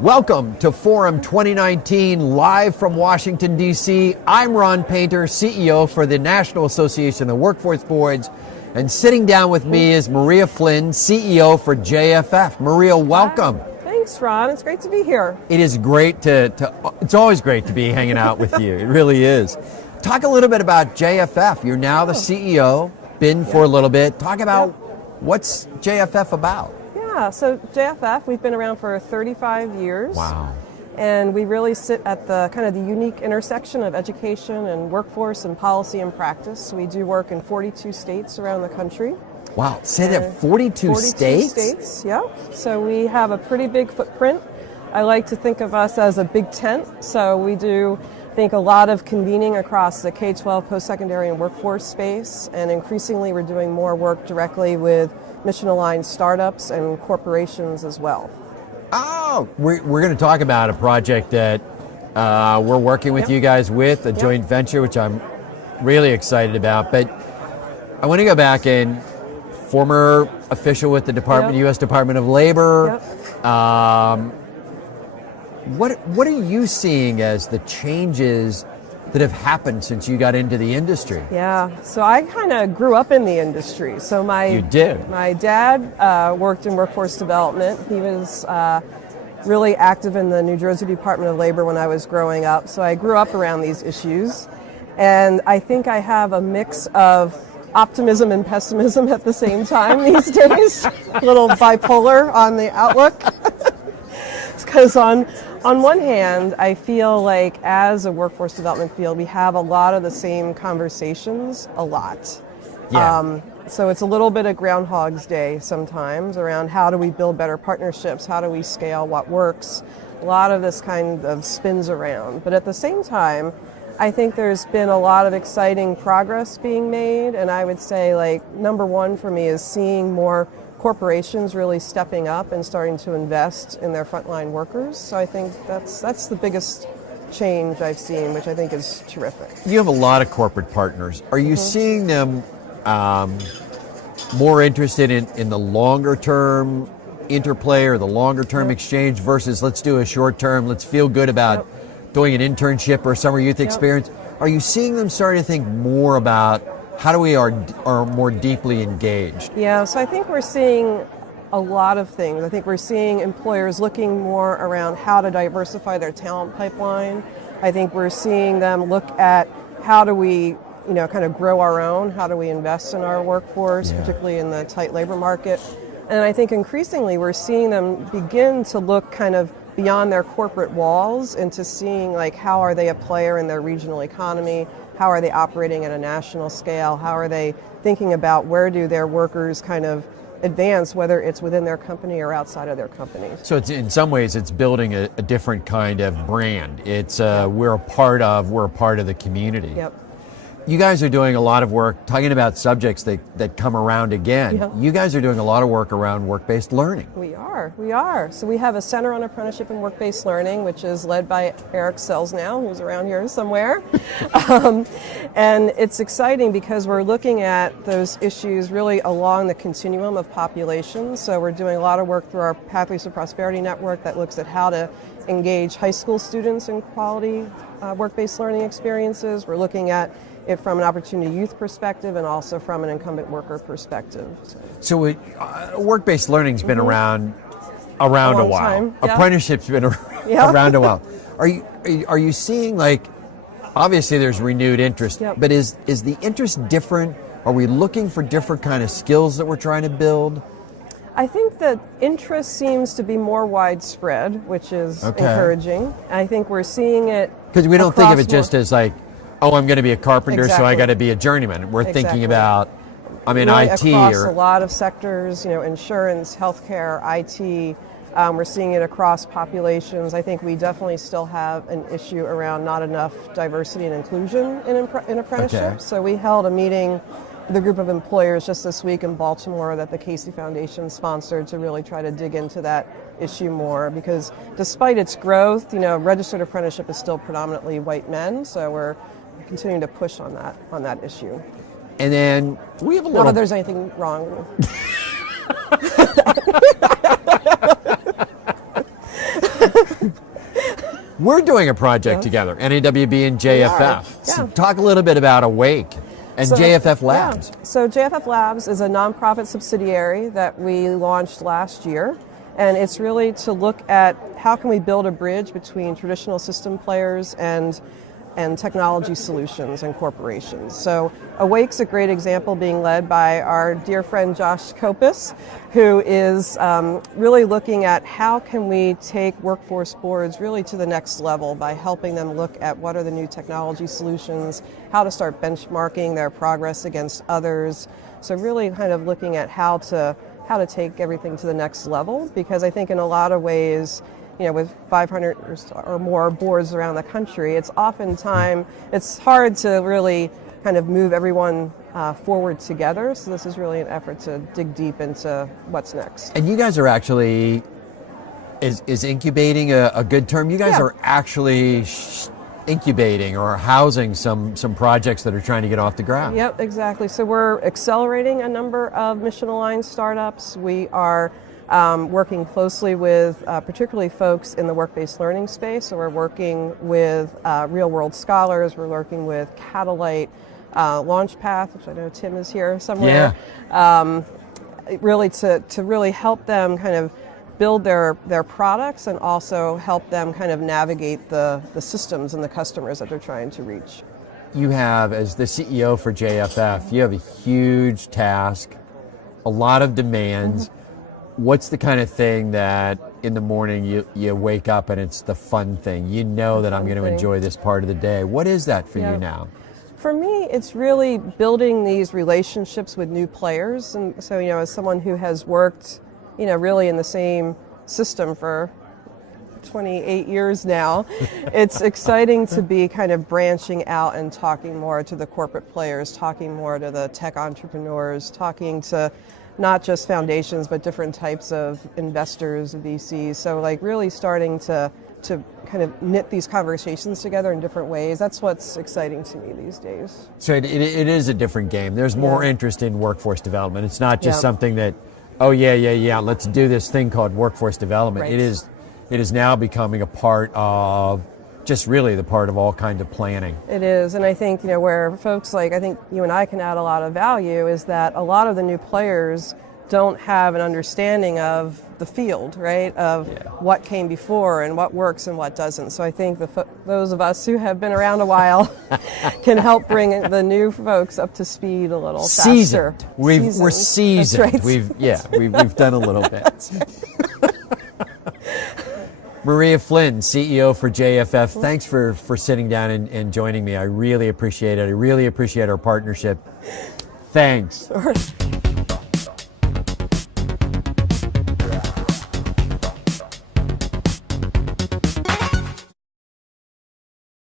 Welcome to Forum 2019, live from Washington, D.C. I'm Ron Painter, CEO for the National Association of Workforce Boards, and sitting down with me is Maria Flynn, CEO for JFF. Maria, welcome. Hi. Thanks, Ron. It's great to be here. It is great it's always great to be hanging out with you. It really is. Talk a little bit about JFF. You're now the CEO, been for a little bit. Talk about what's JFF about. Yeah, so JFF, we've been around for 35 years. Wow. And we really sit at the kind of the unique intersection of education and workforce and policy and practice. We do work in 42 states around the country. Wow, say that, 42 states? 42 states, yeah. So we have a pretty big footprint. I like to think of us as a big tent. So we do, I think, a lot of convening across the K-12 post-secondary and workforce space. And increasingly, we're doing more work directly with mission-aligned startups and corporations as well. Oh, we're going to talk about a project that we're working with you guys with, a joint venture, which I'm really excited about. But I want to go back and former official with the U.S. Department of Labor. What are you seeing as the changes that have happened since you got into the industry? Yeah, so I kind of grew up in the industry. So You did? My dad worked in workforce development. He was really active in the New Jersey Department of Labor when I was growing up. So I grew up around these issues. And I think I have a mix of optimism and pessimism at the same time these days. A little bipolar on the outlook. Because on one hand, I feel like as a workforce development field, we have a lot of the same conversations a lot. Yeah. So it's a little bit of Groundhog's Day sometimes around how do we build better partnerships, how do we scale what works. A lot of this kind of spins around. But at the same time, I think there's been a lot of exciting progress being made. And I would say, like, number one for me is seeing more corporations really stepping up and starting to invest in their frontline workers. So I think that's the biggest change I've seen, which I think is terrific. You have a lot of corporate partners. Are you seeing them more interested in the longer term interplay or the longer term exchange versus let's do a short term, let's feel good about doing an internship or summer youth experience? Are you seeing them starting to think more about how do we are more deeply engaged? Yeah, so I think we're seeing a lot of things. I think we're seeing employers looking more around how to diversify their talent pipeline. I think we're seeing them look at how do we, kind of grow our own, how do we invest in our workforce, particularly in the tight labor market. And I think increasingly we're seeing them begin to look kind of beyond their corporate walls into seeing like how are they a player in their regional economy, how are they operating at a national scale, how are they thinking about where do their workers kind of advance, whether it's within their company or outside of their company. So it's, in some ways it's building a different kind of brand. It's we're a part of the community. Yep. You guys are doing a lot of work talking about subjects that come around again. Yep. You guys are doing a lot of work around work-based learning. We are. So we have a Center on Apprenticeship and Work-Based Learning, which is led by Eric Sells-Now, who's around here somewhere. And it's exciting because we're looking at those issues really along the continuum of population. So we're doing a lot of work through our Pathways to Prosperity Network that looks at how to engage high school students in quality work-based learning experiences. We're looking at it from an opportunity youth perspective and also from an incumbent worker perspective. So work-based learning's been around a while. Time. Apprenticeship's been around a while. Are you seeing, like, obviously there's renewed interest, but is the interest different? Are we looking for different kind of skills that we're trying to build? I think that interest seems to be more widespread, which is encouraging. I think we're seeing it because we don't think of it just as like, oh, I'm going to be a carpenter, so I got to be a journeyman. We're thinking about, really IT across a lot of sectors, insurance, healthcare, IT. We're seeing it across populations. I think we definitely still have an issue around not enough diversity and inclusion in apprenticeships. So we held a meeting with a group of employers just this week in Baltimore that the Casey Foundation sponsored to really try to dig into that issue more, because despite its growth, registered apprenticeship is still predominantly white men. So we're continuing to push on that issue. And then we have a little... Not that there's anything wrong. We're doing a project together, NAWB and JFF. So talk a little bit about Awake and JFF Labs. Yeah. So JFF Labs is a nonprofit subsidiary that we launched last year. And it's really to look at how can we build a bridge between traditional system players and technology solutions and corporations. So Awake's a great example, being led by our dear friend Josh Kopis, who is really looking at how can we take workforce boards really to the next level by helping them look at what are the new technology solutions, how to start benchmarking their progress against others. So really kind of looking at how to take everything to the next level, because I think in a lot of ways, with 500 or more boards around the country, it's hard to really kind of move everyone forward together. So this is really an effort to dig deep into what's next. And you guys are actually, is incubating a good term? You guys are actually incubating or housing some projects that are trying to get off the ground. Yep, exactly. So we're accelerating a number of mission-aligned startups. We are working closely with particularly folks in the work-based learning space. So we're working with real-world scholars. We're working with Catalyte, Launchpath, which I know Tim is here somewhere. Yeah. Really to really help them kind of build their products and also help them kind of navigate the systems and the customers that they're trying to reach. You have, as the CEO for JFF, you have a huge task, a lot of demands. What's the kind of thing that in the morning you wake up and it's the fun thing? You know that I'm going to enjoy this part of the day. What is that for you now? For me, it's really building these relationships with new players. And so, as someone who has worked, really in the same system for 28 years now, it's exciting to be kind of branching out and talking more to the corporate players, talking more to the tech entrepreneurs, talking to not just foundations, but different types of investors, VCs. So like really starting to kind of knit these conversations together in different ways. That's what's exciting to me these days. So it is a different game. There's more interest in workforce development. It's not just something that, oh yeah, let's do this thing called workforce development. Right. It is now becoming a part of just really the part of all kinds of planning. It is, and I think where folks like, I think you and I can add a lot of value is that a lot of the new players don't have an understanding of the field, right? Of what came before and what works and what doesn't. So I think those of us who have been around a while can help bring the new folks up to speed a little faster. We're seasoned. That's right. We've done a little bit. Maria Flynn, CEO for JFF, thanks for sitting down and joining me. I really appreciate it. I really appreciate our partnership. Thanks. Sure.